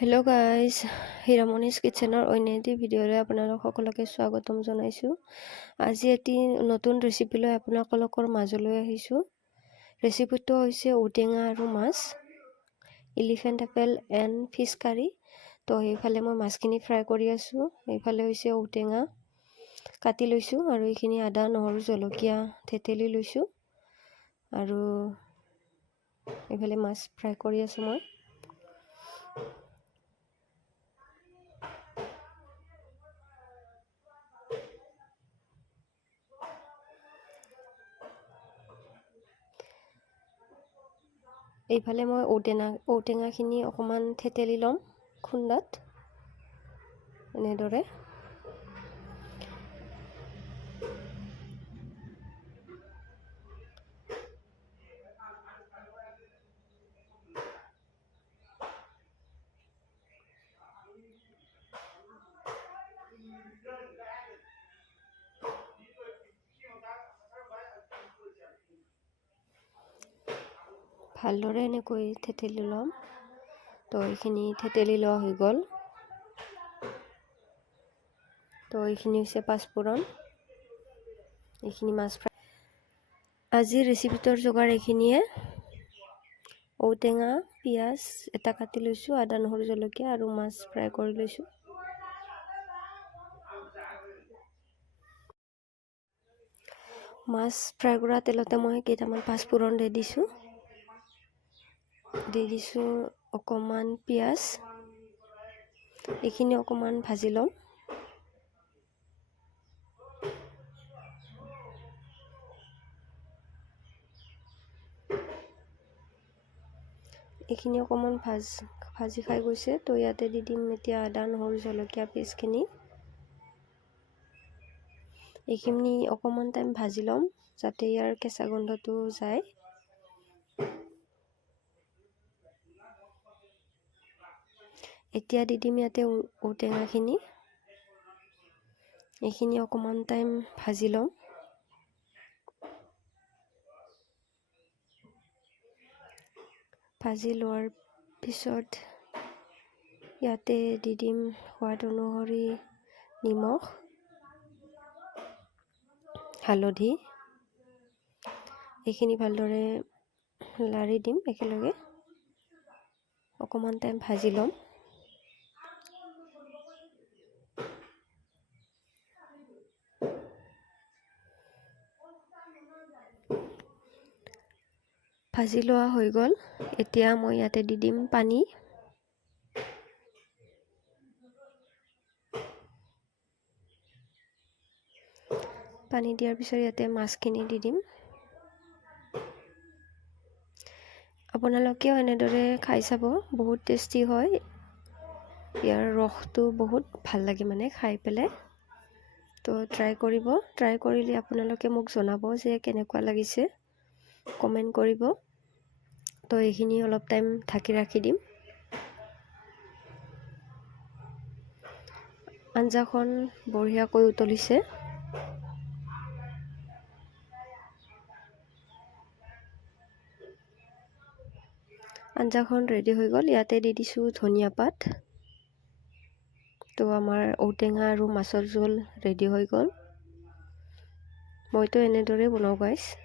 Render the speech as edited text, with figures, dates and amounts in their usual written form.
Hello' guys, হিৰামণিজ কিটচেনৰ অন্য এটি ভিডিঅ'লৈ আপোনালোক সকলোকে স্বাগতম জনাইছোঁ। আজি এটি নতুন ৰেচিপি লৈ আপোনালোকৰ মাজলৈ আহিছোঁ। ৰেচিপিটো হৈছে ঔটেঙা আৰু মাছ, এলিফেণ্ট এপেল এণ্ড ফিছ কাৰী। তো সেইফালে মই মাছখিনি ফ্ৰাই কৰি আছোঁ, এইফালে হৈছে ঔটেঙা কাটি লৈছোঁ আৰু এইখিনি আদা নহৰু জলকীয়া থেতেলি লৈছোঁ আৰু এইফালে মাছ ফ্ৰাই কৰি আছোঁ মই। এইফালে মই ঔটেঙাখিনি অকণমান থেতেলি ল'ম খুন্দাত, এনেদৰে। ভালদৰে এনেকৈ থেতেলি ল'ম। তো এইখিনি থেতেলি লোৱা হৈ গ'ল। তো এইখিনি হৈছে পাঁচফোৰণ, এইখিনি মাছ ফ্ৰাই। আজিৰ ৰেচিপিটোৰ যোগাৰ এইখিনিয়ে। ঔটেঙা, পিঁয়াজ এটা কাটি লৈছোঁ, আদা নহৰু জলকীয়া আৰু মাছ ফ্ৰাই কৰি লৈছোঁ। মাছ ফ্ৰাই কৰা তেলতে মই কেইটামান পাঁচফোৰণ দি দিছোঁ অকণমান পিঁয়াজ, এইখিনি অকণমান ভাজি ল'ম। এইখিনি অকণমান ভাজি খাই গৈছে, তো ইয়াতে দি দিম এতিয়া আদা নহৰু জলকীয়া পেষ্টখিনি। এইখিনি অকণমান টাইম ভাজি ল'ম যাতে ইয়াৰ কেঁচা গোন্ধটো যায়। এতিয়া দি দিম ইয়াতে ঔটেঙাখিনি, এইখিনি অকণমান টাইম ভাজি ল'ম। ভাজি লোৱাৰ পিছত ইয়াতে দি দিম সোৱাদ অনুসৰি নিমখ, হালধি। এইখিনি ভালদৰে লাৰি দিম একেলগে, অকণমান টাইম ভাজি ল'ম। ভাজি লোৱা হৈ গ'ল। এতিয়া মই ইয়াতে দি দিম পানী। পানী দিয়াৰ পিছত ইয়াতে মাছখিনি দি দিম। আপোনালোকেও এনেদৰে খাই চাব, বহুত টেষ্টি হয়। ইয়াৰ ৰসটো বহুত ভাল লাগে মানে খাই পেলাই। তো ট্ৰাই কৰিব, ট্ৰাই কৰিলে আপোনালোকে মোক জনাব যে কেনেকুৱা লাগিছে, কমেণ্ট কৰিব। তো এইখিনি অলপ টাইম ঢাকি ৰাখি দিম। আঞ্জাখন বঢ়িয়াকৈ উতলিছে। আঞ্জাখন ৰেডি হৈ গ'ল। ইয়াতে দি দিছোঁ ধনিয়া পাত। তো আমাৰ ঔটেঙা আৰু মাছৰ জোল ৰেডি হৈ গ'ল। মইতো এনেদৰে বনাওঁ গাইছ।